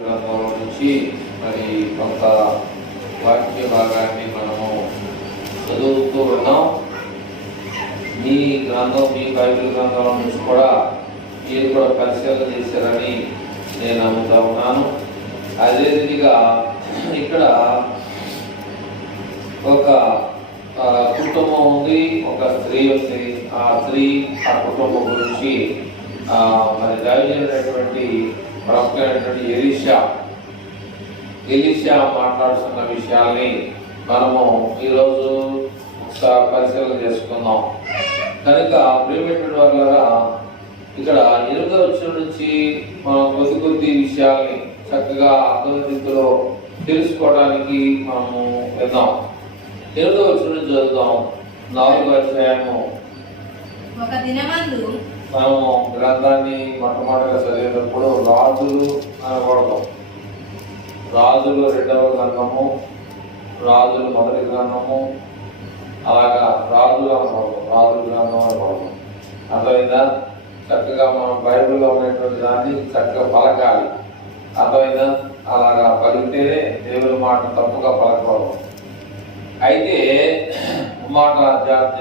గ్రంథంలో నుంచి మరి కొంత వాక్య భాగాన్ని మనము చదువుతూ ఉన్నాం. మీ గ్రంథం, మీ బైబిల్ గ్రంథంలో నుంచి కూడా మీరు కూడా పరిశీలన చేశారని నేను నమ్ముతా ఉన్నాను. అదే రీతిగా ఇక్కడ ఒక కుటుంబం ఉంది, ఒక స్త్రీ ఉంది. ఆ స్త్రీ ఆ కుటుంబం గురించి మరి దైవజనుడైనటువంటి ప్రవక్త అయినటువంటి ఎలీషా మాట్లాడుతున్న విషయాల్ని మనము ఈరోజు పరిశీలన చేసుకుందాం. కనుక ప్రియమైనటువంటి వాళ్ళరా, ఇక్కడ 8వ వచనం నుంచి మనం కొద్ది విషయాల్ని చక్కగా అర్థరీతిలో తెలుసుకోవడానికి మనము విన్నాం. 8వ వచనం నుంచి చదువుదాం. 4వ అధ్యాయము. ఒక దినమందు మనము గ్రంథాన్ని మొట్టమొదటిగా చదివేటప్పుడు రాజులు అనకూడదు. రాజులు 2వ గ్రంథము, రాజులు 1వ గ్రంథము, అలాగా రాజులు అనకూడదు, రాజుల గ్రంథం అనకూడదు. అర్థమైందా? చక్కగా మనం బైబిల్లో ఉన్నటువంటి దాన్ని చక్కగా పలకాలి. అర్థమైందా? అలాగా పలికితేనే దేవుని మాట తప్పుగా పలకూడదు. అయితే మాట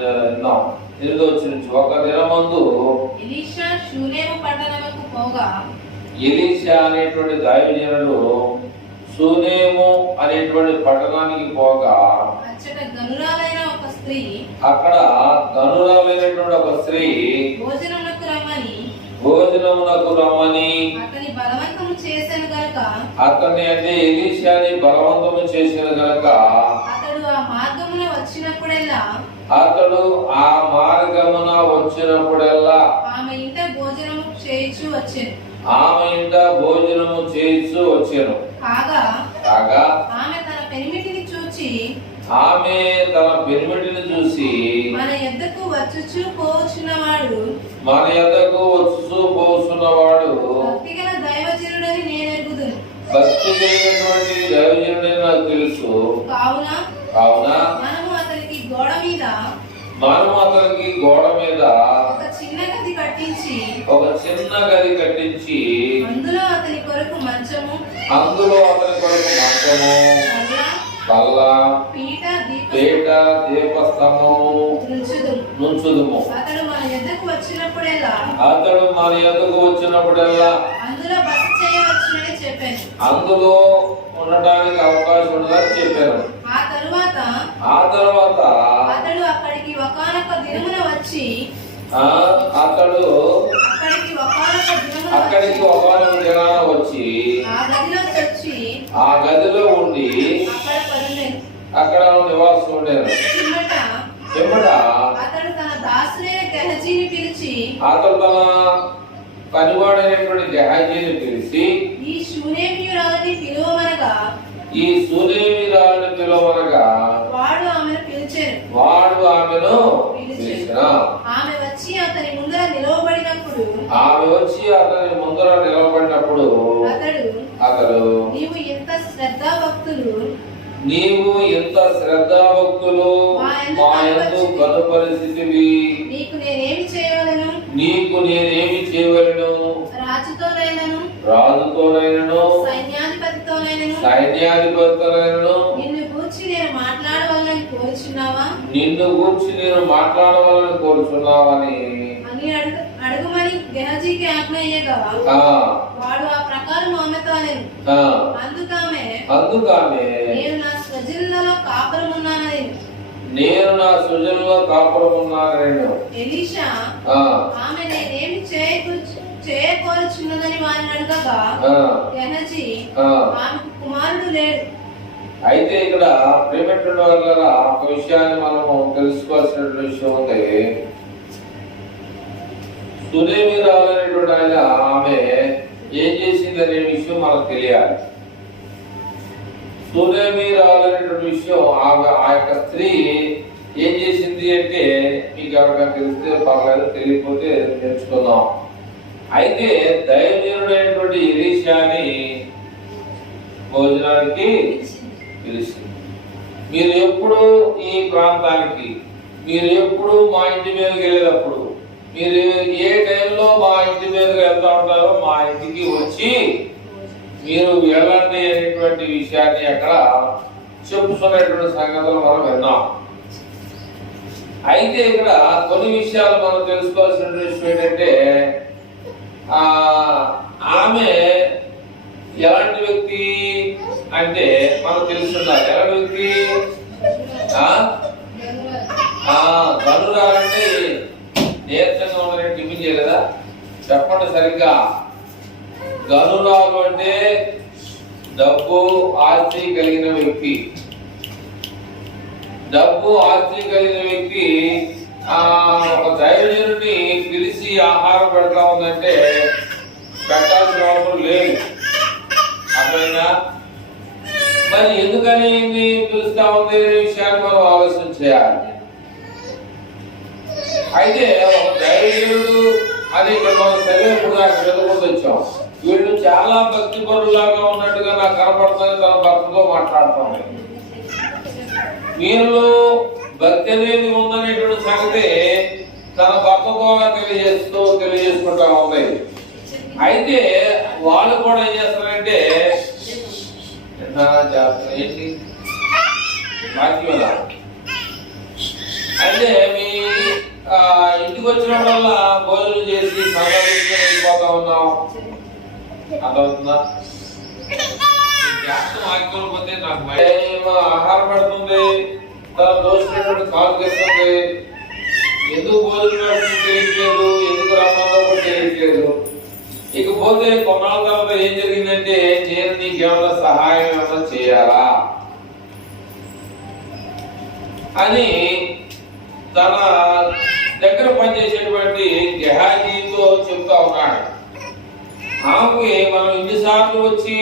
విన్నాం. 8వ వచనం నుంచి, ఒక దినమందు ఎలీషా షూనేము పట్టణముకు పోగా, ఎలీషా అనేటువంటి దైవజనుడు షూనేము అనేటువంటి పట్టణానికి పోగా, అక్కడ గనురాలైనటువంటి ఒక స్త్రీ భోజనమునకు రమ్మని అతన్ని అంటే ఎలీషాని బలవంతము చేసిన గనక అతడు ఆ మార్గమున వచ్చినప్పుడల్లా ఆమె ఇంట భోజనము చేయించు వచ్చెను. కాగా ఆమె తన పెనిమిటిని చూసి మన యొద్దకు వచ్చుచూ పోవచ్చున్నవాడు భక్తిగల దైవజనుడని భక్తి కలిగినటువంటి దైవజనుడని నాకు తెలుసు. కావున మనము అతనికి గోడ మీద ఒక చిన్న గది కట్టించి అందులో అతని కొరకు మంచము, బల్ల, పీట, దీపస్తంభము నుంచుదుము. అతడు మన యొద్దకు వచ్చినప్పుడల్లా అందులో ఉండడానికి అవకాశం ఉందని చెప్పాను. ఆ తరువాత అతడు అక్కడికి ఒకానొక దినమున వచ్చి ఆ గదిలో ఉండి అక్కడ నివాసం ఉండేది. అతడు తన పనివాడైనటువంటి గెహాజీని పిలిచి ఈ శూనేమీయురాలిని పిలువమనగా వాడు ఆమెను పిలిచెను. ఆమె వచ్చి అతని ముందర నిలవబడినప్పుడు అతడు నీవు ఎంత శ్రద్ధాభక్తులు మా యందు కనుపరిస్థితివి, నీకు నేనేమి చేయవలెను? రాజుతోనైనను సైన్యాధిపతితోనైనను నిన్ను గూర్చి నేను మాట్లాడవాలని కోరుచున్నావని అడుగుమని గెహజీకి ఆజ్ఞయ్యగా వాడు ఆ ప్రకారం ఆమెతో అనెను. అందుకామె నేను నా స్వజనులలో కాపురమున్నానని ఎలీషా ఆమె నేనేమి చేయకోరుచున్నదని వారిని అడగగా గెహజీ ఆమెకు కుమారుడు లేడు. అయితే ఇక్కడ ప్రేమటువంటి వాళ్ళ ఒక విషయాన్ని మనము తెలుసుకోవాల్సిన విషయం ఉంది. సునేమిరాలనేటువంటి ఆయన ఆమె ఏం చేసింది అనే విషయం మనకు తెలియాలి. సునేమిరాలనేటువంటి విషయం ఆ యొక్క స్త్రీ ఏం చేసింది అంటే మీకు ఎవరికైనా తెలిస్తే పర్లేదు, తెలియకపోతే నేర్చుకుందాం. అయితే దైవజనుడైనటువంటి ఎలీషాని భోజనానికి పిలిచింది. మీరు ఎప్పుడు ఈ ప్రాంతానికి, మీరు ఎప్పుడు మా ఇంటి మీదకి వెళ్ళేటప్పుడు, మీరు ఏ టైంలో మా ఇంటి మీదకి వెళ్తా ఉంటారో మా ఇంటికి వచ్చి మీరు వెళ్ళండి అనేటువంటి విషయాన్ని అక్కడ చెప్పుతున్నటువంటి సంగతులు మనం విన్నాం. అయితే ఇక్కడ కొన్ని విషయాలు మనం తెలుసుకోవాల్సిన విషయం ఏంటంటే ఆమె ఎలాంటి వ్యక్తి అంటే మనకు తెలుస్తున్నారు. ఎలాంటి వ్యక్తి? గనురాలంటే నీరసంగా ఉందని టిఫిన్ చేయలేదా? చెప్పండి సరిగ్గా. గనురాలు అంటే డబ్బు ఆస్తి కలిగిన వ్యక్తి. డబ్బు ఆస్తి కలిగిన వ్యక్తి ఒక దైవజనుడిని పిలిచి ఆహారం పెడతా ఉందంటే పెట్టాల్సిన అవసరం లేదు. అర్థమైందా? మరి ఎందుకని పిలుస్తా ఉంది అనే విషయాన్ని మనం ఆలోచన చేయాలి. అయితే ఒక దైవజనుడు అని ఇక్కడ మనం చదివేప్పుడు నాకు చదువుకుంటూ వచ్చాం. వీళ్ళు చాలా భక్తి పరులాగా ఉన్నట్టుగా నాకు కనపడుతుంది. తన భక్తితో మాట్లాడుతుంది. వీళ్ళు భక్తి అనేది ఉందనేటువంటి సంగతి తన భర్త ద్వారా తెలియజేసుకుంటా ఉంది. అయితే వాళ్ళు కూడా ఏం చేస్తారంటే ఏంటి బాధ్యత అంటే మీ ఇంటికి వచ్చిన వల్ల భోజనం చేసి వెళ్ళిపోతా ఉన్నాం. అర్థమవుతుందా? జాగ్రత్త ఆగిపోతే నాకు ఆహారం పెడుతుంది, తన దోషినటువంటి కాలు తెస్తుంది. ఎందుకు భోజనం తెలియట్లేదు, ఎందుకు రమ్మందో కూడా తెలియట్లేదు. ఇకపోతే కొన్నాళ్ళ తర్వాత ఏం జరిగిందంటే నేను నీకేమైనా సహాయం ఏమైనా చేయాలా అని తన దగ్గర పనిచేసేటువంటి గెహాజీతో చెప్తా ఉన్నాడు. ఆమెకి మనం ఇన్నిసార్లు వచ్చి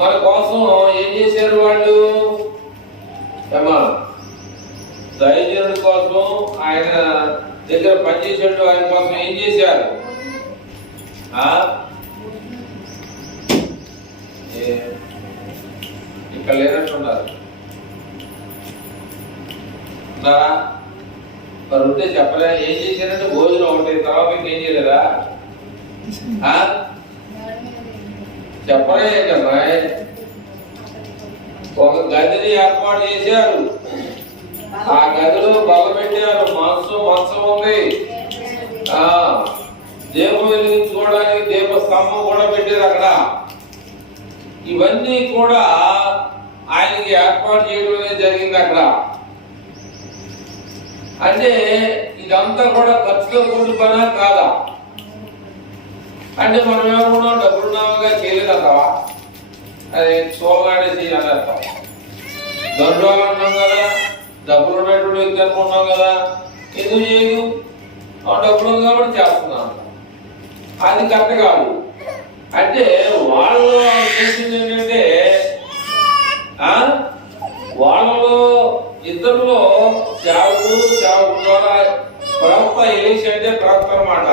మన కోసం ఏం చేశారు వాళ్ళు? ఏమా దైవజనుడి కోసం ఆయన దగ్గర పనిచేసేట్టు ఆయన కోసం ఏం చేశారు? ఇక్కడ లేనట్టున్నారు. మరి ఉంటే చెప్పలే. ఏం చేశారంటే భోజనం ఒకటి, తర్వాత ఇంకేం చేయలేదా? చెప్పలే కదా. ఒక గదిని ఏర్పాటు చేశారు. ఆ గదిలో బల్ల పెట్టారు. మంచం ఉంది. దీపం వెలిగించుకోవడానికి దీప స్తంభం కూడా పెట్టారు అక్కడ. ఇవన్నీ కూడా ఆయనకి ఏర్పాటు చేయడం అనేది జరిగింది అక్కడ. అంటే ఇదంతా కూడా ఖర్చుతో కూడిన పనా కాదా? అంటే మనం ఏమనుకున్నాం, డబ్బులున్నావుగా చేయలేదంటావా? అది చూడగానే చేయాలంటాం. గంటలు అంటాం కదా, డబ్బులు ఉన్నటువంటి వ్యక్తి అనుకుంటున్నాం కదా, ఎందుకు చేయదు? డబ్బులు ఉంది కాబట్టి చేస్తున్నాను. అది కరెక్ట్ కాదు. అంటే వాళ్ళు చేసింది ఏంటంటే వాళ్ళలో ఇద్దరులో సేవకుడు ద్వారా ప్రవక్త ఎలీషా అంటే ప్రవక్త అన్నమాట.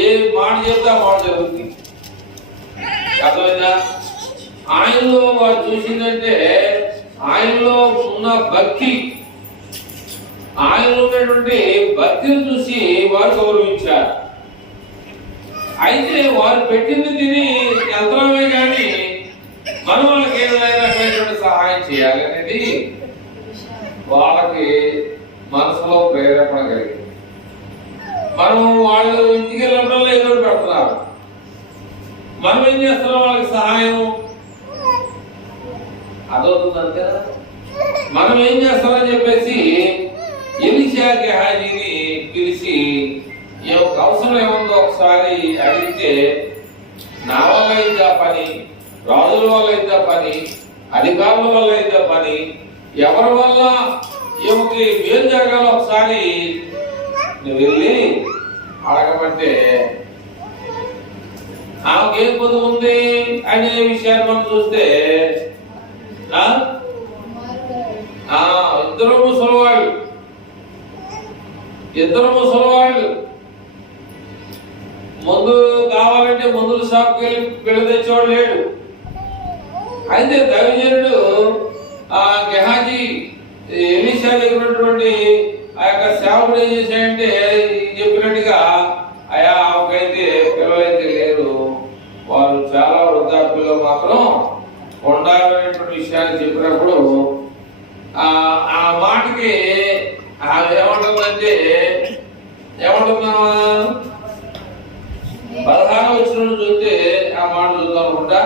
ఏ మాట చెప్తే ఆ మాట జరుగుతుంది. అర్థమైందా? ఆయనలో వారు చూసిందంటే ఆయనలో ఉన్న భక్తి, ఆయనలో ఉన్నటువంటి భక్తిని చూసి వారు గౌరవించారు. అయితే వారు పెట్టింది తిని యంత్రమే కానీ మనం వాళ్ళకి ఏదైనా సహాయం చేయాలి అనేది వాళ్ళకి మనసులో ప్రేరేపణ కలిగింది. మనం వాళ్ళు ఇంటికి వెళ్ళడం ఏదో పెడుతున్నారు, మనం ఏం చేస్తున్నాం వాళ్ళకి సహాయం? అదవుతుందంటే మనం ఏం చేస్తామని చెప్పేసి ఎలీషా గెహాజీని పిలిచి అవసరం ఏముందో ఒకసారి అడిగితే, నా వల్ల అయితే పని, రాజుల వల్ల అయితే పని, అధికారుల వల్ల అయితే పని, ఎవరి వల్ల ఏమిటి మేలు జరగాలో ఒకసారి నువ్వు వెళ్ళి అడగమంటే ఆమెకేం పొదుపు ఉంది అనే విషయాన్ని మనం చూస్తే ఇద్దరు ముసలివాళ్ళు మందు కావాలంటే మందుల షాప్కి వెళ్ళి పిల్ల తెచ్చేవాడు లేడు. అయితే దైవజనుడు గెహాజీ ఎలీషా దగ్గర ఉన్నటువంటి ఆ యొక్క సేవకుడు ఏం చేశాడంటే చెప్పినట్టుగా ఆమెకైతే పిల్లలైతే లేరు, వాళ్ళు చాలా వృద్ధాప్యంలో మాత్రం ఉండాలనేటువంటి విషయాన్ని చెప్పినప్పుడు ఆ మాటకి ఏమంటుందంటే ఏమంటున్నావా 16వ వచనం చూస్తే ఆ మాట చూద్దాం అనుకుంటా.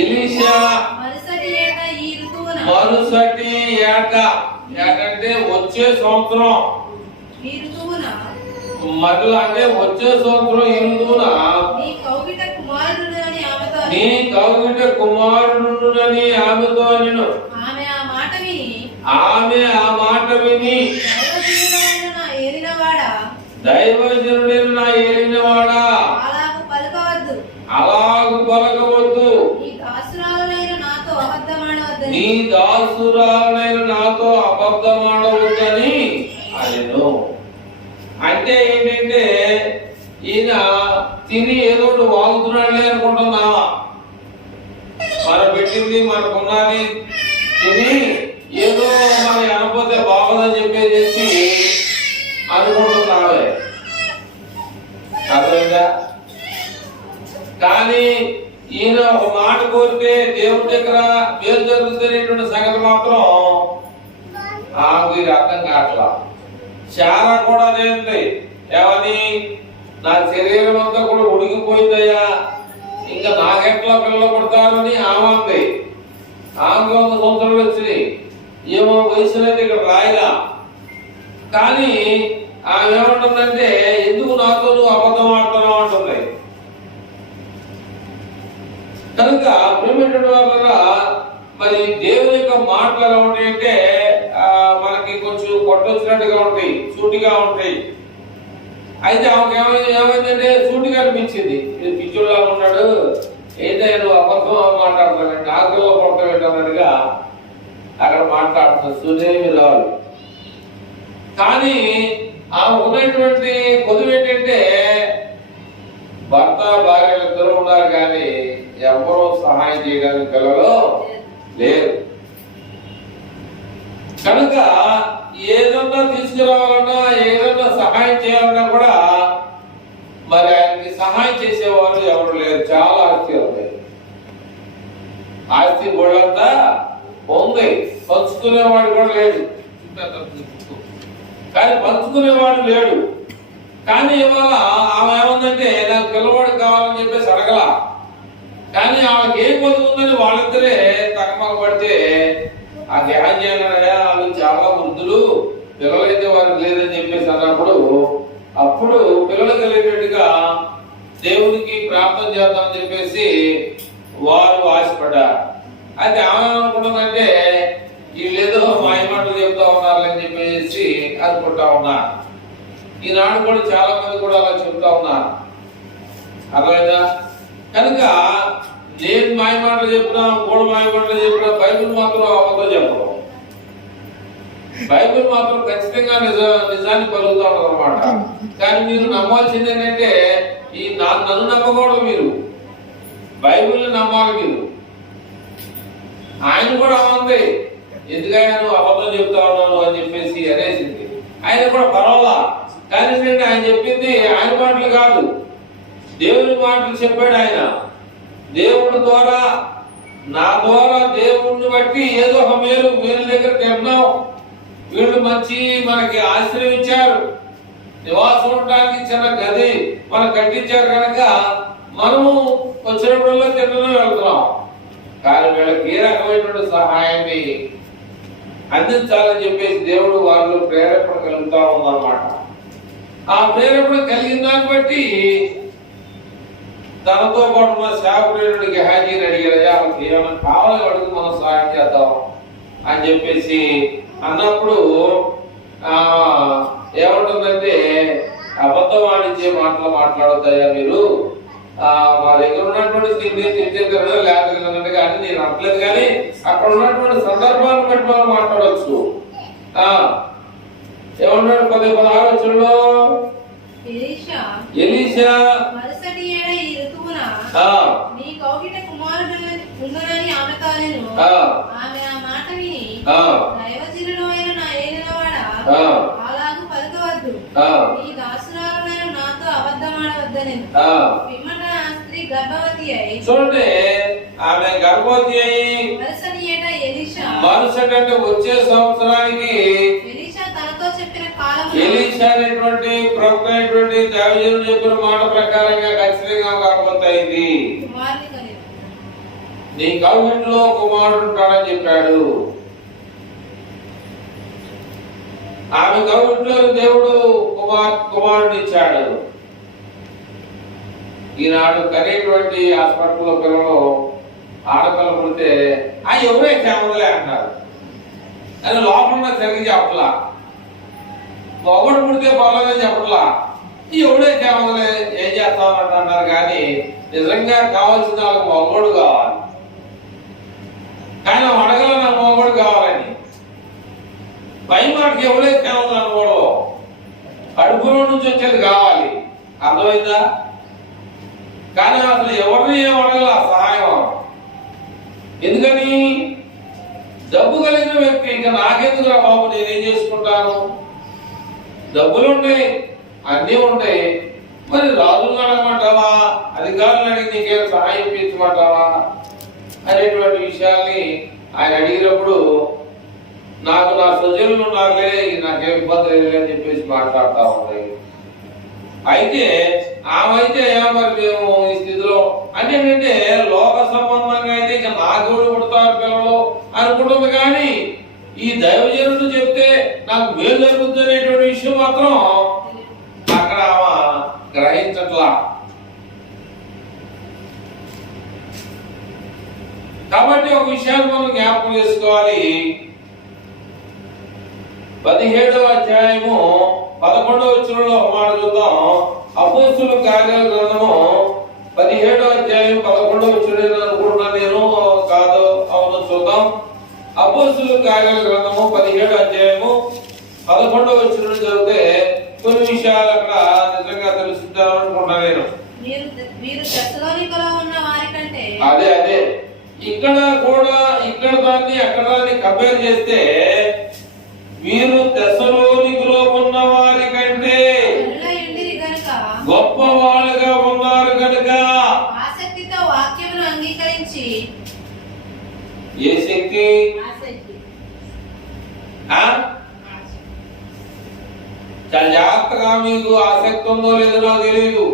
ఎలీషా మరుసటి ఏట ఏటంటే వచ్చే సంవత్సరం మరలా అంటే వచ్చే సంవత్సరం ఈ ఋతువున నీ కౌగిట కుమారుడునని ఆమెతో అనెను. ఆమె ఆ మాట విని దైవజనుడైన నా ఏలినవాడా అలాగు పలకవద్దు, నీ దాసురాలైన నాతో అబద్ధమాడవద్దని అనెను. అంటే ఏంటంటే ఈయన తిని ఏదో వాగుతున్నాడులే అనుకుంటున్నావా? మన పెట్టింది మనకున్నది తిని ఏదో మన అనపోతే బాగోదని చెప్పేసి అనుకుంటున్నావే, అర్థమైందా? కానీ ఈయన ఒక మాట కోరితే దేవుడి దగ్గర మేలు జరుగుతున్నటువంటి సంగతి మాత్రం వీరి అర్థం కావట్లా. చాలా కూడా అదేంటి ఏమని, నా శరీరం అంతా కూడా ఉడికిపోయిందయ్యా, ఇంకా నాకెట్లా పిల్లలు పడతారని ఆమె 100 సంవత్సరాలు వచ్చినాయి, ఏమో వయసులో ఇక్కడ రాయగా. కానీ ఆమె ఏమంటుందంటే ఎందుకు నాతో నువ్వు అబద్ధం ఆడుతున్నావు అంటుంది. కనుక ప్రేమేటువంటి వల్ల మరి దేవుని యొక్క మాటలు ఎలా ఉంటాయంటే మనకి కొంచెం కొట్టొచ్చినట్టుగా ఉంటాయి, సూటిగా ఉంటాయి. అయితే ఆమెకి ఏమైందంటే సూటిగా అనిపించింది, ఇది పిచ్చుడులా ఉన్నాడు, ఏదైనా నువ్వు అబద్ధం మాట్లాడుతున్నాడు, ఆకుల్లో పడతాడన్నట్టుగా అక్కడ మాట్లాడుతున్న సూర్యేమి రావాలి. కానీ ఆమె ఉన్నటువంటి కొద్ది ఏంటంటే భర్త భార్యలు ఇద్దరు ఉన్నారు కానీ ఎవరో సహాయం చేయడానికి పిల్లలు లేరు. కనుక ఏదన్నా తీసుకురావాలన్నా ఏదన్నా సహాయం చేయాలన్నా కూడా మరి ఆయనకి సహాయం చేసేవారు ఎవరు లేరు. చాలా ఆస్తి ఉంది, ఆస్తి గోళ్ళంతా ఉంది, పంచుకునేవాడు కూడా లేడు. కానీ పంచుకునేవాడు లేడు. కానీ ఇవాళ ఆమె ఏముందంటే నాకు పిల్లవాడు కావాలని చెప్పేసి అడగల. కానీ ఆమెకి ఏం పొందుతుందని వాళ్ళిద్దరే తగమగ పడితే ఆ ధ్యానం చేయాలన్నాయా, వాళ్ళు చాలా వృద్ధులు, పిల్లలైతే వారికి లేదని చెప్పేసి అన్నప్పుడు అప్పుడు పిల్లలు కలిగేటట్టుగా దేవునికి ప్రార్థన చేద్దామని చెప్పేసి వారు ఆశపడ్డారు. అయితే ఆమె ఏమనుకుంటుందంటే వీళ్ళేదో మాయమాటలు చెప్తా ఉన్నారని చెప్పేసి అనుకుంటా ఉన్నారు. ఈనాడు కూడా చాలా మంది కూడా అలా చెప్తా ఉన్నారు, అర్థమైందా? కనుక నేను మాయమాటలు చెప్పినా, మూడు మాయమాటలు చెప్పినా బైబిల్ మాత్రం అబద్ధం చెప్పడం. బైబిల్ మాత్రం ఖచ్చితంగా నిజాన్ని పలుకుతా ఉండదు అనమాట. కానీ మీరు నమ్మాల్సింది ఏంటంటే నన్ను నమ్మకూడదు, మీరు బైబిల్ని నమ్మాలి. మీరు ఆయన కూడా ఉంది, ఎందుకైనా నువ్వు అబద్ధం చెప్తా ఉన్నాను అని చెప్పేసి అనేసింది. ఆయన కూడా పర్వాలా, కానీ ఆయన చెప్పింది ఆయన మాటలు కాదు, దేవుని మాటలు చెప్పాడు. ఆయన దేవుడి ద్వారా, నా ద్వారా దేవుణ్ణి బట్టి ఏదో ఒక మేలు వీళ్ళ దగ్గర తిన్నాం, వీళ్ళు మంచి మనకి ఆశ్రయించారు, నివాసం ఉండడానికి చిన్న గది మనకు కట్టించారు, కనుక మనము వచ్చినప్పుడల్లా తిన్ననే వెళ్తున్నాం. కానీ వీళ్ళకి ఏ రకమైనటువంటి సహాయాన్ని అందించాలని చెప్పేసి దేవుడు వాళ్ళు ప్రేరేపణ కలుగుతా ఉందన్నమాట. ఆ ప్రేరేపణ కలిగిన దాన్ని బట్టి తనతో పాటు ఉన్న శాఖకుడు గెహాజీని అడిగారయ్యా, వాళ్ళకి ఏమైనా కావాలి అడుగు, మనం సహాయం చేద్దాం అని చెప్పేసి అన్నప్పుడు ఏమంటుందంటే అబద్ధం ఆడించే మాటలు మాట్లాడొద్దయ్యా మీరు, మా దగ్గర ఉన్నటువంటి తిరిగి లేకపోతే కానీ నేను అనట్లేదు, కానీ అక్కడ ఉన్నటువంటి సందర్భాన్ని బట్టి మనం మాట్లాడవచ్చు. ఏమన్నాడు 16వ వచనంలో, ఎలీషా చూడండి, గర్భవతి అయి మరుసటి అంటే వచ్చే సంవత్సరానికి ఎలీషా అనేటువంటి ప్రవక్త అయినటువంటి దైవజనుడు చెప్పిన మాట ప్రకారంగా ఖచ్చితంగా గర్భవతి అయింది. నీ కౌగిట్లో కుమారుడు ఉంటాడని చెప్పాడు. ఆమె కౌగిట్లో దేవుడు కుమారుడు ఇచ్చాడు. ఈనాడు కనేటువంటి హాస్పిటల్లో పిల్లలు ఆడపిల్ల పుడితే ఎవరే క్షేమలే అంటారు. అని లోపల సరిగ్గా చెప్పట్లా. మొగడు పుడితే పర్లేదని చెప్పట్లా. ఎవడే క్షేమలే ఏం చేస్తామని అన్నారు. కానీ నిజంగా కావాల్సిన వాళ్ళకి మొగోడు కావాలి. కానీ అడగల నాకు మొగోడు కావాలని పై మాటకి ఎవరే క్షేమలు అనుకోవడం కడుపులో నుంచి వచ్చేది కావాలి. అర్థమైందా? కానీ అసలు ఎవరిని ఏం అడగల సహాయం. ఎందుకని? డబ్బు కలిగిన వ్యక్తి ఇంకా నాకెందుకురా బాబు, నేనేం చేసుకుంటాను, డబ్బులుంటాయి, అన్నీ ఉంటాయి, మరి రాజులను అడగమంటావా, అధికారులను అడిగి నీకేం సహాయం చేయించమంటావా అనేటువంటి విషయాల్ని ఆయన అడిగినప్పుడు నాకు నా స్వజనులు ఉన్నారులే, నాకేం ఇబ్బంది లేదు అని చెప్పేసి మాట్లాడుతూ ఉంటాయి. అయితే ఆమె మరి మేము ఈ స్థితిలో అంటే ఏంటంటే లోక సంబంధంగా అయితే ఇక నాకు పుడతారు పిల్లలు అనుకుంటుంది. కానీ ఈ దైవజనుడు చెప్తే నాకు మేలు జరుగుతుంది అనేటువంటి విషయం మాత్రం అక్కడ ఆమె గ్రహించట్లా. కాబట్టి ఒక విషయాన్ని మనం జ్ఞాపకం చేసుకోవాలి. 17వ అధ్యాయము 11వ వచనంలో ఒక మాట చూద్దాం. అపోస్తుల కార్యాల గ్రంథము 17వ అధ్యాయం 11వ వచనం అనుకుంటున్నాను నేను, కాదు అవును చూద్దాం. అపోస్తుల కార్యాల గ్రంథము 17వ అధ్యాయము 11వ వచనం చదివితే కొన్ని విషయాలు అక్కడ నిజంగా తెలుసుకుంటాను అనుకుంటున్నాను నేను. అదే ఇక్కడ కూడా ఇక్కడ దాన్ని అక్కడ దాన్ని కంపేర్ చేస్తే మీరు తెస్సలోనికలో ఉన్న వారి కంటే గొప్ప వాళ్ళుగా ఉన్నారు కనుక ఆసక్తితో వాక్యమును అంగీకరించి. ఏ శక్తి? చాలా జాగ్రత్తగా, మీకు ఆసక్తి ఉందో లేదో నాకు తెలియదు,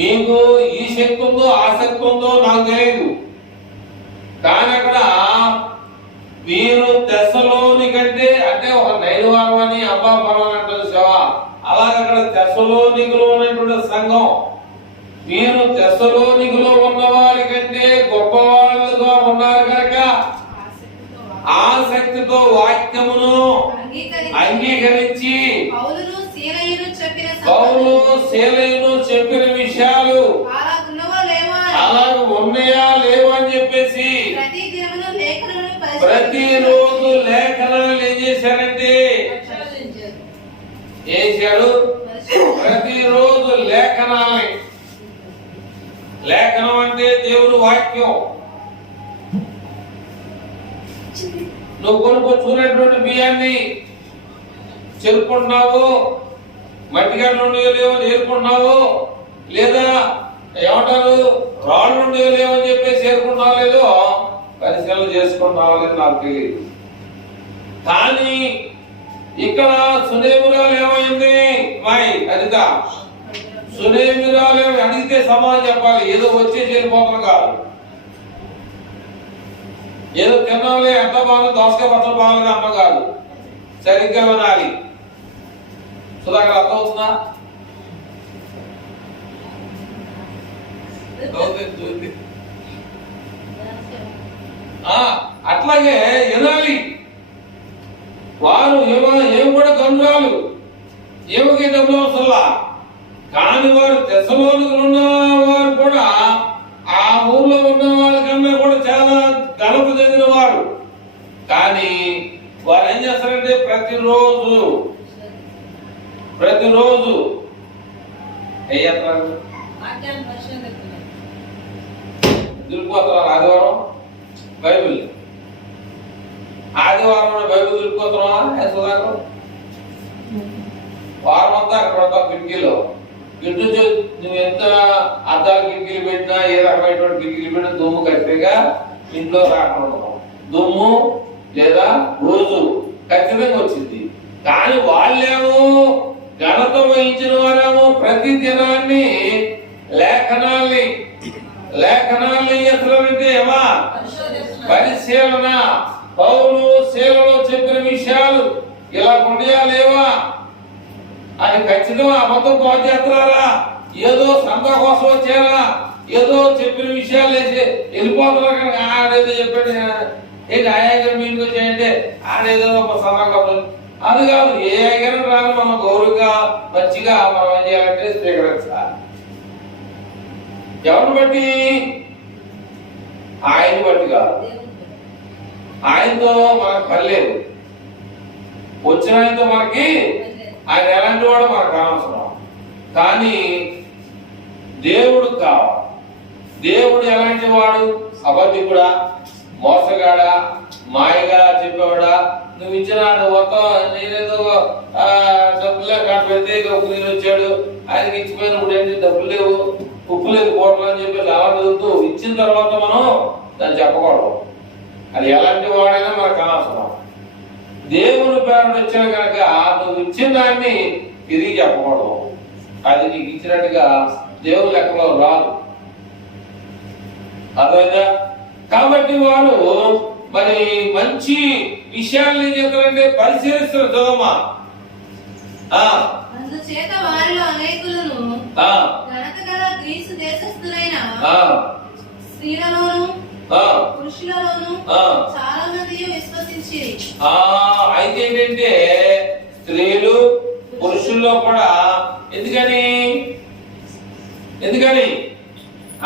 మీకు ఈ శక్తి ఉందో ఆసక్తి ఉందో నాకు తెలియదు. కానీ అక్కడ మీరు తెస్సలోని కంటే అంటే ఒక నైరువారం అని అబ్బా పర్వం అంటారు శివ, అలాగే అక్కడ తెస్సలోనికలో ఉన్నటువంటి సంఘం మీరు తెస్సలోనికలో ఉన్న వారి కంటే గొప్ప వాళ్ళుగా ఉన్నారు కనుక ఆసక్తితో వాక్యమును అంగీకరించి పౌలు శీలయును చెప్పిన విషయాలు అలా ఉన్నాయా లేవా అని చెప్పేసి ప్రతిరోజు లేఖనాలు ఏం చేశారంటే చేశారు. ప్రతిరోజు లేఖనాలు, లేఖనం అంటే దేవుని వాక్యం. నువ్వు కొనుక్కొచ్చుకునేటువంటి బియ్యాన్ని చెరుకుంటున్నావు, మట్టిగడ్డలు ఉండేవి లేవు నేర్పుకుంటున్నావు, లేదా ఏమంటారు రాళ్ళు ఉండేవి లేవని చెప్పేసి చేరుకుంటున్నావు లేదో పరిశీలన చేసుకుంటున్నావు లేదు నాకు తెలియదు. కానీ ఇక్కడ సునేమిరాలు ఏమైంది మాయ్ అదిగా సునేమిరాలు అడిగితే సమాధానం చెప్పాలి. ఏదో వచ్చే చేరిపోతాం కాదు, ఏదో తిన్నాలే ఎంత బాగా దోసకాయ పచ్చడి బాగాలేదు అమ్మ కాదు, సరిగ్గా వినాలి. సుధాకర్ అర్థమవుతుందా? అట్లాగే వినాలి. వారు ఏమి కూడా గంభీరాలు ఏమికి డబ్బులు అవసరంలా. కానీ వారు తెస్సలోనికలో ఉన్న వారు కూడా ఆ ఊర్లో ఉన్న వాళ్ళకన్నా కూడా చాలా గలపు చెందిన వారు. కానీ వారు ఏం చేస్తారంటే ప్రతిరోజు దులిపోతున్నారు. ఆదివారం బైబిల్ దులిపోతున్నావా సుధాకర్? వారం అంతా అక్కడ కిటికీలో ఇటు నువ్వు ఎంత అద్దాలు కిటికీలు పెట్టినా ఏ రకమైనటువంటి కిటికీలు పెట్టినా దుమ్ము ఖచ్చితంగా ఇంట్లో రాకుండా దుమ్ము లేదా రోజు ఖచ్చితంగా వచ్చింది. కానీ వాళ్ళేమో ఘనత వహించిన వారేమో ప్రతి దినాన్ని లేఖనాల్ని అసలు ఏమా పరిశీలన పౌలు శీలలో చెప్పిన విషయాలు ఇలా ఉండయా లేవా అని ఖచ్చితంగా అబద్ధం పాటు చేస్తున్నారా, ఏదో సంఘ కోసం వచ్చారా, ఏదో చెప్పిన విషయాలు వేసి వెళ్ళిపోతున్నారు. కానీ ఆడేదో చెప్పాడు ఏంటి ఆయాగారు మీ ఇంటికి వచ్చాయంటే ఆడేదో ఒక సంఘ కోసం అది కాదు. ఏ ఆయాగారు రాని మనం గౌరవంగా మంచిగా మనం ఏం చేయాలంటే స్వీకరించాలి. ఎవరిని బట్టి? ఆయన్ని బట్టి కాదు. ఆయనతో మనకు పని లేదు. వచ్చిన ఆయనతో మనకి ఆయన ఎలాంటి వాడు మనకు అనవసరం. కానీ దేవుడు కావాలి. దేవుడు ఎలాంటి వాడు? అబద్ధికుడా, మోసగాడా, మాయగా చెప్పేవాడా? నువ్వు ఇచ్చిన మొత్తం నేనేదో డబ్బులే కాటు పెడితే నేను వచ్చాడు ఆయనకి ఇచ్చిపోయినప్పుడు ఏంటి డబ్బులు లేవు, ఉప్పు లేదు కూడలు అని చెప్పి లావద్దు. ఇచ్చిన తర్వాత మనం దాన్ని చెప్పకూడదు. అది ఎలాంటి వాడైనా మనకు అనవసరం. దేవుని పేరు వచ్చాను కనుక నువ్వు ఇచ్చిన దాన్ని తిరిగి చెప్పకూడదు. అది నీకు ఇచ్చినట్టుగా దేవుని లెక్కలో రాదు. అర్థమైందా? కాబట్టి వాడు మరి మంచి విషయాన్ని ఏం చేస్తారంటే పరిశీలిస్తారు. చదవమ్మా. అందుచేత వారిలో అనేకులను ఘనత గల గ్రీసు దేశస్థులైన స్త్రీలలోను పురుషులలోను చాలా మంది విశ్వసించి. అయితే ఏంటంటే స్త్రీలు పురుషుల్లో కూడా ఎందుకని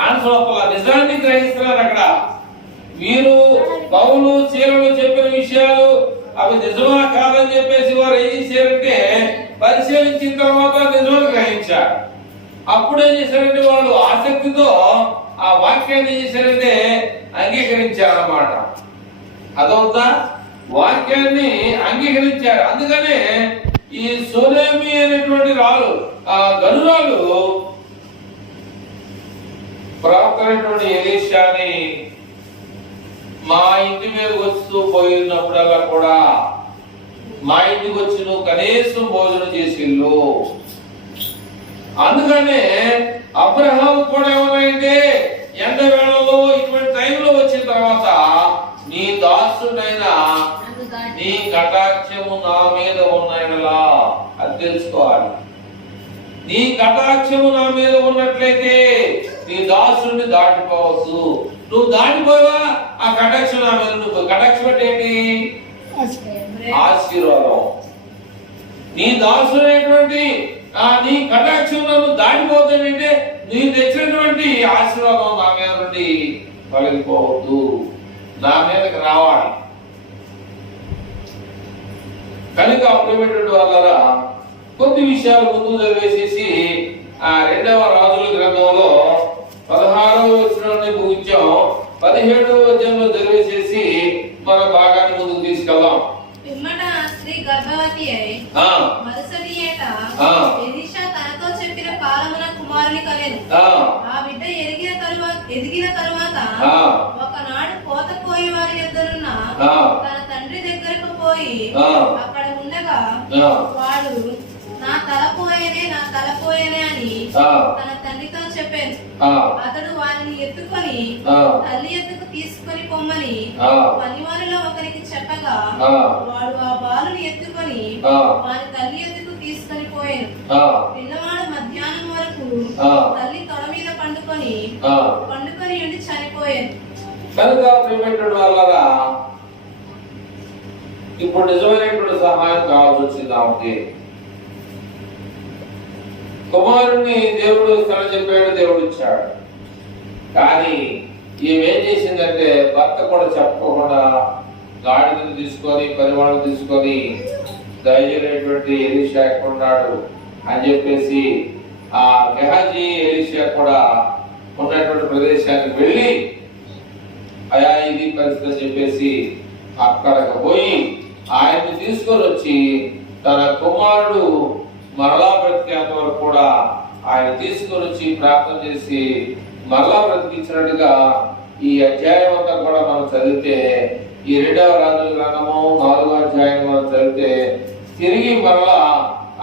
ఆన్సర్ నిజాన్ని గ్రహిస్తున్నారు. అక్కడ వీరు పౌలు శీలలు చెప్పిన విషయాలు అవి నిజమా కాదని చెప్పేసి వారు ఏం చేశారంటే పరిశీలించిన తర్వాత నిజమని గ్రహించారు. అప్పుడు ఏం చేశారంటే వాళ్ళు ఆసక్తితో ఆ వాక్యాన్ని ఏం చేశారంటే అంగీకరించారన్నమాట. అదవుతా వాక్యాన్ని అంగీకరించారు. అందుకనే ఈ సోలేమి అనేటువంటి రాలు ఆ గనురాలు ప్రవక్తైనటువంటి ఎలీషాని మా ఇంటి మీద వస్తూ పోయినప్పుడల్లా కూడా మా ఇంటికి వచ్చి నువ్వు కనీసం భోజనం చేసిల్లు. అందుకనే అబ్రహాం కూడా ఏమన్నాయంటే ఎండ వేళలో ఇటువంటి టైంలో వచ్చిన తర్వాత నీ దాసుడైనా నీ కటాక్షము నా మీద ఉన్నాయనలా అది తెలుసుకోవాలి. నీ కటాక్షము నా మీద ఉన్నట్లయితే నీ దాసుడిని దాటిపోవచ్చు. నువ్వు దాటిపోవా ఆ కటాక్షం నా మీద నువ్వు కటాక్షం అంటే ఏంటి? ఆశీర్వాదం. నీ దాసుడైనటువంటి నీ కటాక్షం నన్ను దాటిపోతానంటే నీ తెచ్చినటువంటి ఆశీర్వాదం నా మీద నుండి తొలగిపోవద్దు, నా మీదకి రావాలి. కనుక అప్పుడేటువంటి వాళ్ళ కొద్ది విషయాలు ముందు చదివేసేసి ఆ 2వ రాజుల గ్రంథంలో 16వ వచనాన్ని ముగించాం. 17వ అధ్యాయంలో చదివేసేసి మన భాగాన్ని ముందుకు తీసుకెళ్దాం. స్త్రీ గర్భవతి అయి మరుసటి ఏట ఎలీషా తనతో చెప్పిన కాలమున కుమారుని కలెను. ఆ బిడ్డ ఎదిగిన తరువాత ఒకనాడు పోత పోయి వారి యొద్దనున్న తన తండ్రి దగ్గరకు పోయి అక్కడ ఉండగా వాడు నా తలపోయేనే అని తన తండ్రితో చెప్పాను. అతడు వారిని ఎత్తుకొని తల్లి ఎత్తుకు తీసుకొని పొమ్మని పనివారిలో ఒకరికి చెప్పగా వాడు ఆ బాలుని ఎత్తుకొని వారి తల్లి ఎత్తుకు తీసుకొని పోయాను. పిల్లవాడు మధ్యాహ్నం వరకు తల్లి తొడ మీద పండుకొని ఉండి చనిపోయాను. ఇప్పుడు నిజమైనటువంటి సహాయం కావాల్సి వచ్చింది ఆమెకి. కుమారుణ్ణి దేవుడు తన చెప్పాడు, దేవుడు ఇచ్చాడు. కానీ ఈమెం చేసిందంటే భర్త కూడా చెప్పకుండా గాడిదను తీసుకొని పరివాళ్ళను తీసుకొని ధైర్యమైనటువంటి ఎలీషా ఎక్కడున్నాడు అని చెప్పేసి ఆ గెహాజీ ఎలీషా కూడా ఉన్నటువంటి ప్రదేశానికి వెళ్ళి అయా ఇది పరిస్థితి అని చెప్పేసి అక్కడికి పోయి ఆయన్ని తీసుకొని వచ్చి తన కుమారుడు మరలా బ్రతికేంత వరకు కూడా ఆయన తీసుకొని వచ్చి ప్రార్థన చేసి మరలా బ్రతికించినట్టుగా ఈ అధ్యాయం అంతా కూడా మనం చదివితే, ఈ 2వ రాజుల గ్రంథము 4వ అధ్యాయం మనం చదివితే తిరిగి మరలా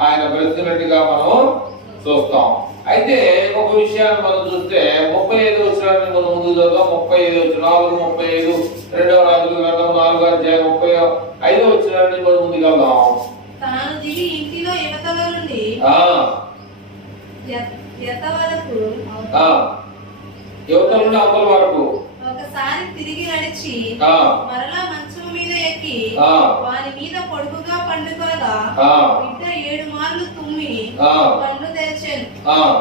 ఆయన బ్రతికినట్టుగా మనం చూస్తాం. అయితే ఒక విషయాన్ని మనం చూస్తే 35 వచనాన్ని మనం ముందు చదువుతాం. 35 4 35 2వ రాజుల గ్రంథం 4వ అధ్యాయం 35వ వచనాన్ని మనం ముందుకు వెళ్దాం. తాను దిగి ఇంటిలో యువతలో నుండి యత వరకు యువత నుండి అవతల వరకు ఒకసారి తిరిగి నడిచి మరలా మంచం మీద ఎక్కి వాని మీద పొడుగుగా పండుకోగా బిడ్డ 7 మార్లు తుమ్మి కళ్ళు తెరిచాను.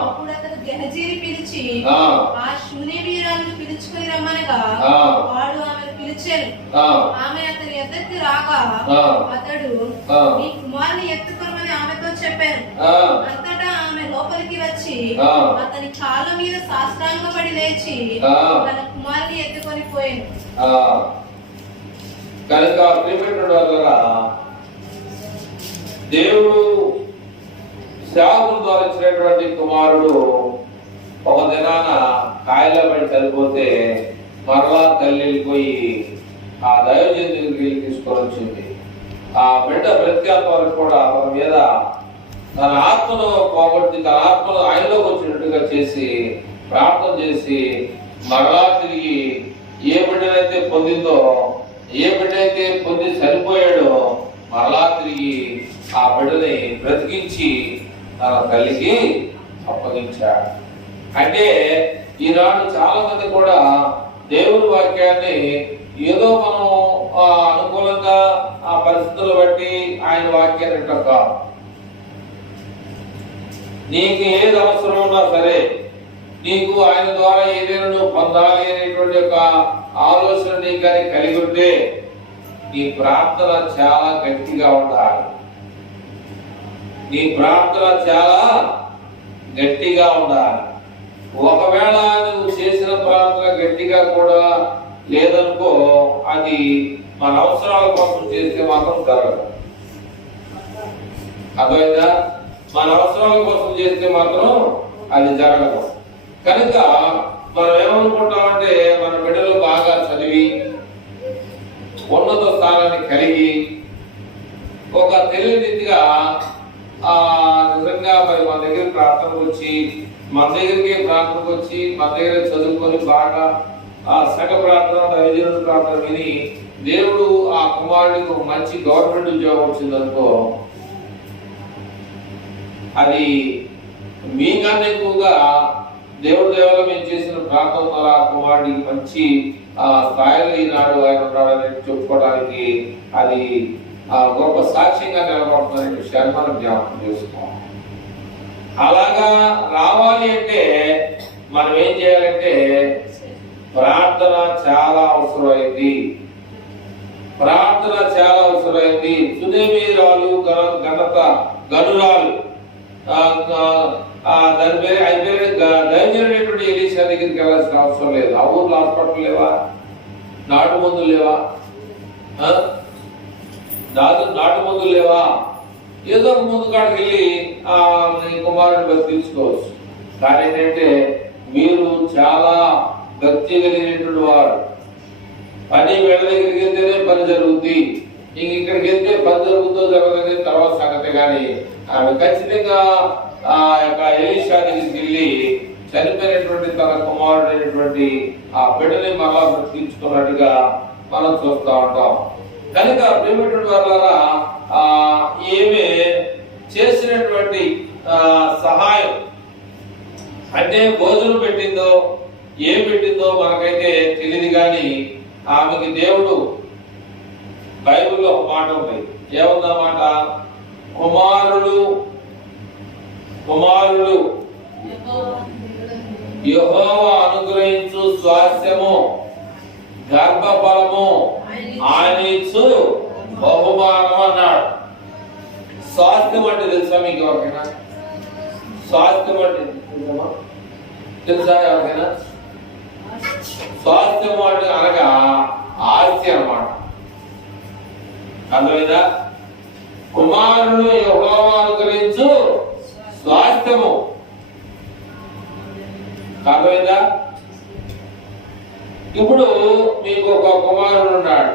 అప్పుడు అతను గెహజీని పిలిచి ఆ శూన్యవీరాలను పిలుచుకుని రమ్మనగా వాడు ఆమెను పిలిచాను. ఆమె అతని ఎద్దరికి రాగా అతడు నీ కుమారుని ఎత్తుకోమని ఆమెతో చెప్పాను. అంతటా ఆమె లోపలికి వచ్చి అతని కాళ్ళ మీద సాష్టాంగపడి లేచి తన కుమారుని ఎత్తుకొని పోయాను. కనుక ప్రియమైనటువంటి వాళ్ళరా, దేవుడు సేవకుల ద్వారా ఇచ్చినటువంటి కుమారుడు ఒక దినాన కాయల పడి చనిపోతే మరలా తల్లి వెళ్ళిపోయి ఆ దైవజన్ దగ్గరికి తీసుకొని వచ్చింది. ఆ బిడ్డ బ్రతికేంత వరకు కూడా తన మీద తన ఆత్మను పోగొట్టి తన ఆత్మను ఆయనలోకి వచ్చినట్టుగా చేసి ప్రార్థన చేసి మరలా తిరిగి ఏ బిడ్డనైతే పొందిందో, ఏ బిడ్డ అయితే పొంది చనిపోయాడో మరలా తిరిగి ఆ బిడ్డని బ్రతికించి తన తల్లికి అప్పగించాడు. అంటే ఈనాడు చాలా మంది కూడా దేవుని వాక్యాన్ని ఏదో మనం అనుకూలంగా ఆ పరిస్థితులు బట్టి ఆయన వాక్యాన్ని వింటాం. నీకు ఏది అవసరం ఉన్నా సరే, నీకు ఆయన ద్వారా ఏదైనా నువ్వు పొందాలి అనేటువంటి ఒక ఆలోచన నీకు కానీ కలిగి ఉంటే నీ ప్రార్థన చాలా గట్టిగా ఉండాలి. నీ ప్రార్థన చాలా గట్టిగా ఉండాలి. ఒకవేళ నువ్వు చేసిన ప్రార్థన గట్టిగా కూడా లేదనుకో, అది మన అవసరాల కోసం చేస్తే మాత్రం జరగదు. అర్థమైందా? మన అవసరాల కోసం చేస్తే మాత్రం అది జరగదు. కనుక మనం ఏమనుకుంటామంటే మన బిడ్డలు బాగా చదివి ఉన్నత స్థానాన్ని కలిగి ఒక తెలివిగా నిజంగా మరి మన దగ్గర ప్రార్థనకు వచ్చి మన దగ్గర చదువుకొని బాగా ఆ సగ ప్రార్థన దైవజనుడి ప్రార్థన విని దేవుడు ఆ కుమారుడికి ఒక మంచి గవర్నమెంట్ ఉద్యోగం వచ్చిందనుకో, అది మీకన్నా ఎక్కువగా దేవుడు దేవాలయం మేము చేసిన ప్రాంతం వల్ల కుమారుడికి మంచి స్థాయిలో ఈనాడు ఆయన ఉన్నాడని చెప్పుకోవడానికి అది గొప్ప సాక్ష్యంగా నిలబడుతున్న విషయాన్ని మనం జ్ఞాపకం చేసుకోవాలి. అలాగా రావాలి అంటే మనం ఏం చేయాలంటే ప్రార్థన చాలా అవసరమైంది. ప్రార్థన చాలా అవసరమైంది. సునేమీరాలు గనురాలు దాని పేరు ఆయన పేరు దైవజనుడైనటువంటి ఎలీషా దగ్గరికి వెళ్ళాల్సిన అవసరం లేదు. ఆ ఊర్లో హాస్పిటల్ లేవా, నాటు మందులు లేవా, నాటు మందులు లేవా, ఏదో ఒక ముందు కాడికి వెళ్ళి కుమారుని బతికించుకోవచ్చు. కానీ ఏంటంటే మీరు చాలా భక్తి కలిగినటువంటి వారు. పని వేళ దగ్గరికి వెళ్తేనే పని జరుగుద్ది, ఇక్కడికి వెళ్తే పని జరుగుతుందో జరగదని తర్వాత సంగతి. కానీ ఆమె ఖచ్చితంగా ఆ యొక్క ఎలీషా దగ్గరికి వెళ్ళి చనిపోయినటువంటి తన కుమారుడైనటువంటి ఆ బిడ్డని మరలా బ్రతికించుకున్నట్టుగా మనం చూస్తూ ఉంటాం. కనుక ప్రియమైనటువంటి వాళ్ళారా, ఏమి చేసినటువంటి సహాయం అంటే భోజనం పెట్టిందో ఏం పెట్టిందో మనకైతే తెలియదు. కానీ ఆమెకి దేవుడు బైబిల్లో ఒక మాట ఉంది. ఏముందా మాట? కుమారుడు యెహోవా అనుగ్రహించు స్వాస్థ్యము గర్భఫలము ఆయన ఇచ్చు బహుమానం అన్నాడు. స్వాస్థ్యం అంటే తెలుసా మీకు ఎవరికైనా? స్వాస్థ్యం అంటే తెలుసా ఎవరికైనా? స్వాస్థ్యం అంటే అనగా ఆస్తి అన్నమాట. అర్థమైందా? కుమారుడు యెహోవా అనుగ్రహించు స్వాస్థ్యము అర్థమైందా? ఇప్పుడు మీకు ఒక కుమారుడు ఉన్నాడు.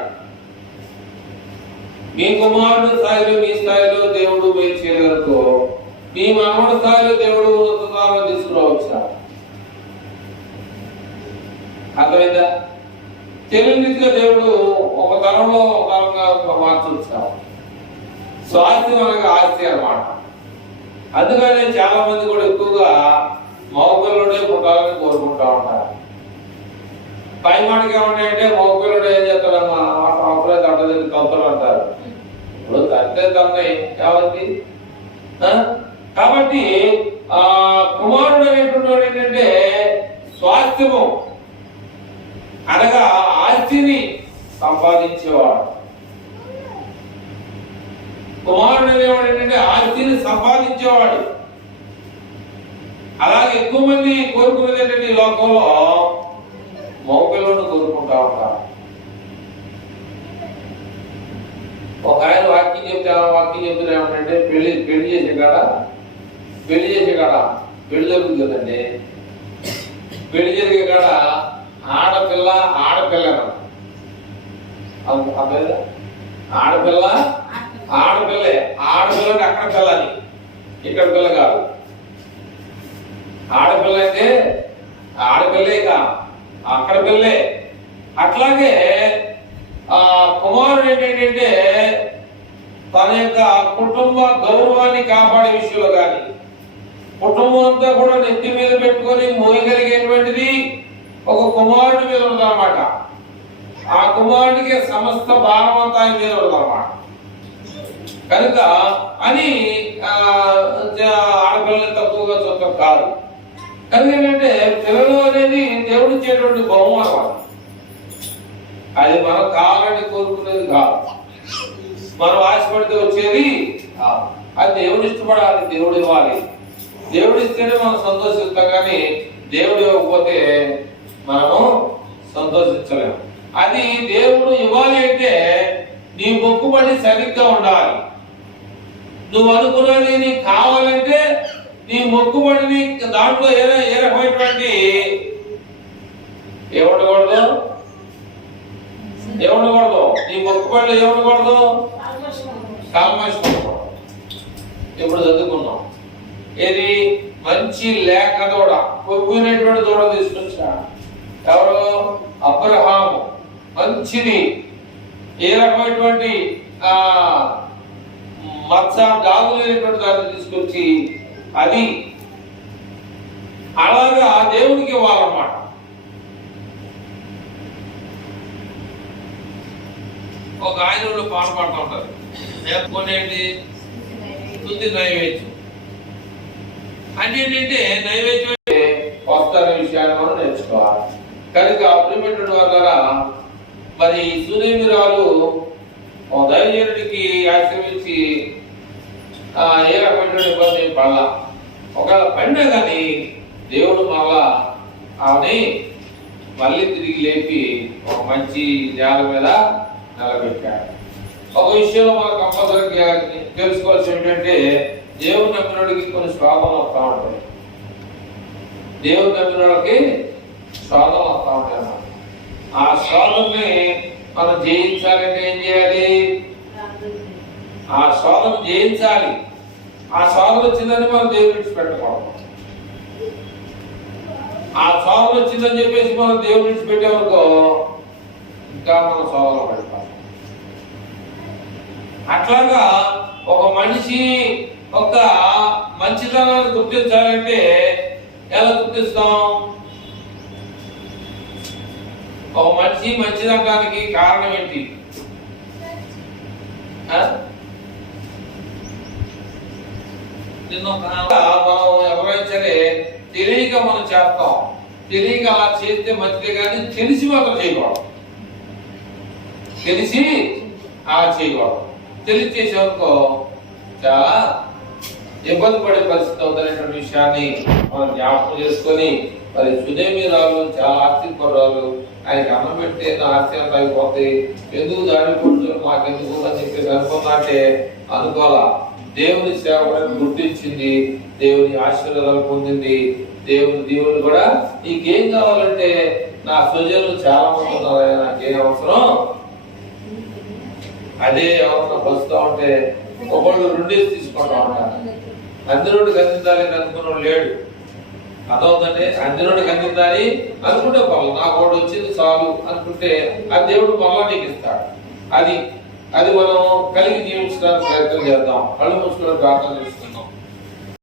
మీ కుమారుడు స్థాయిలో మీ స్థాయిలో దేవుడు మీరు చేయగలరు. మీ మనవడి స్థాయిలో దేవుడు ఉన్నత తీసుకురావచ్చా? అర్థమైందా? తెలియనిగా దేవుడు ఒక తరంలో ఒక తరంగా మార్చొచ్చా? స్వాస్థ్యం అనగా ఆస్తి అన్నమాట. అందుకనే చాలా మంది కూడా ఎక్కువగా మగపిల్లడే పుట్టాలని కోరుకుంటా ఉంటారు. పై మాటకి ఏమంటాయంటే మగపిల్లడు ఏం చేస్తాడమ్మా అప్పుడే తట్టదని తొంతలు అంటారు. ఇప్పుడు తంతే తన్నాయి కాబట్టి కాబట్టి ఆ కుమారుడు అనేటువంటి వాడు ఏంటంటే స్వాస్థ్యము అనగా ఆస్తిని సంపాదించేవాడు. కుమారుడు అనేవాడు ఏంటంటే ఆస్తిని సంపాదించేవాడు. అలాగే ఎక్కువ మంది కోరుకునేది ఏంటంటే ఈ లోకంలో మగపిల్లలను కోరుకుంటా ఉంటారు. ఒక ఆయన వాక్యం చెప్తే ఏమంటే పెళ్లి చేసే కాడ పెళ్లి జరుగుతుంది కదండి. పెళ్లి జరిగే కాడ ఆడపిల్లే ఆడపిల్లకి అక్కడ పిల్లని ఇక్కడ పిల్ల కాదు. ఆడపిల్ల అయితే ఆడపిల్లేగా అక్కడ పిల్లే. అట్లాగే కుమారుడు ఏంటంటే తన యొక్క కుటుంబ గౌరవాన్ని కాపాడే విషయంలో కానీ కుటుంబం అంతా కూడా నెత్తి మీద పెట్టుకొని మోయగలిగేటువంటిది ఒక కుమారుడి మీద ఉందన్నమాట. ఆ కుమారుడికి సమస్త భారం అంతా ఆయన మీద ఉందన్నమాట. కనుక అని ఆడపిల్లని తక్కువగా చూడటం కాదు. కనుక ఏంటంటే పిల్లలు అనేది దేవుడు ఇచ్చేటువంటి బహుమానం. అది మనం కావాలని కోరుకునేది కాదు, మనం ఆశపడితే వచ్చేది. అది దేవుడు ఇష్టపడాలి, దేవుడు ఇవ్వాలి. దేవుడు ఇస్తేనే మనం సంతోషిస్తాం, కానీ దేవుడు ఇవ్వకపోతే మనము సంతోషించలేము. అది దేవుడు ఇవ్వాలి అంటే నీ మొక్కుబడి సరిగ్గా ఉండాలి. నువ్వు అనుకున్నది నీకు కావాలంటే నీ మొక్కుబడిని దాంట్లో ఏ రకమైనటువంటి ఏముండకూడదు నీ మొక్కుబడిలో ఏముండకూడదు, కాల్మషం. ఇప్పుడు చదువుకున్నాం ఏది మంచి లేక దూడ, కొవ్వినటువంటి దూడ తీసుకొచ్చా. ఎవరు? అబ్రహాము. మంచిది, ఏ రకమైనటువంటి మత్స డాగు లేనటువంటి దాన్ని తీసుకొచ్చి అది అలాగా దేవునికి ఇవ్వాలన్నమాట. ఒక ఆయన పాట పాడుతూ ఉంటారు, నేర్చుకునేది తుది నైవేద్యం అంటే ఏంటంటే నైవేద్యం అంటే వస్తున్న విషయాన్ని మనం నేర్చుకోవాలి. కనుక అప్రిమెంటెడ్ వారి ద్వారా మరి సునేమిరాలు దైవజనుడికి ఆశ్రమించి ఏ రకమైన ఇబ్బంది పడలా. ఒకవేళ పడినా కానీ దేవుడు మళ్ళా ఆమెని మళ్ళీ తిరిగి లేపి ఒక మంచి నేల మీద నిలబెట్టాడు. ఒక విషయంలో మనం కంపల్సరీగా తెలుసుకోవాల్సి ఏంటంటే దేవుడు నమ్మినోడికి కొన్ని శోభలు వస్తూ ఉంటాయి. దేవుడు నమ్మినోడికి శోభలు వస్తూ ఉంటాయి అన్నమాట. ఆ శోభల్ని మనం జయించాలంటే ఏం చేయాలి? ఆ శోధన జయించాలి. ఆ శోధన వచ్చిందని మనం దేవుడు విడిచిపెట్టకూడదు. ఆ శోధన వచ్చిందని చెప్పేసి మనం దేవుడు విడిచిపెట్టామనుకో ఇంకా మనం శోధన పెడతాం. అట్లాగా ఒక మనిషి ఒక మంచితనాన్ని గుర్తించాలంటే ఎలా గుర్తిస్తాం? ఒక మనిషి మంచిదనడానికి కారణం ఏంటి? మనం ఎవరైనా సరే తెలియక మనం చేస్తాం. తెలియక అలా చేస్తే మంచిదే, కానీ తెలిసి మాత్రం చేయకూడదు. తెలిసి చేయకూడదు. తెలిసి చేసేవరకు చాలా ఇబ్బంది పడే పరిస్థితి అవుతున్నటువంటి విషయాన్ని మనం జ్ఞాపకం చేసుకొని మరి సునేమిరాలు చాలా ఆస్తిపరురాలు. ఆయనకి అన్నం పెడితే నా ఆస్తి అంతా అయిపోతాయి, ఎందుకు దాడి కొడుతున్నారు మాకెందుకు అని చెప్పేసి అనుకున్నట్టే అనుకోవాలా. దేవుని సేవకులను గుర్తించింది, దేవుని ఆశీర్వాదాలు పొందింది, దేవుని దీవులు కూడా. నీకేం కావాలంటే నా స్వజనులు చాలా మంది ఉన్నారు, నాకేం అవసరం, అదే ఎవరన్నా వస్తూ ఉంటే ఒకళ్ళు రెండేసి తీసుకుంటా ఉంటారు. అందరోడికి అందిందాలి అనుకున్న లేడు, అదవుతుందంటే అందరోడికి అందిందాలి అనుకుంటే పర్లేదు, నాకు ఒకటి వచ్చింది చాలు అనుకుంటే ఆ దేవుడు మళ్ళా నీకు ఇస్తాడు. అది మనం కలిగి జీవించడానికి ప్రయత్నం చేద్దాం. కళ్ళు మూసుకొని ప్రార్థన చేసుకుందాం.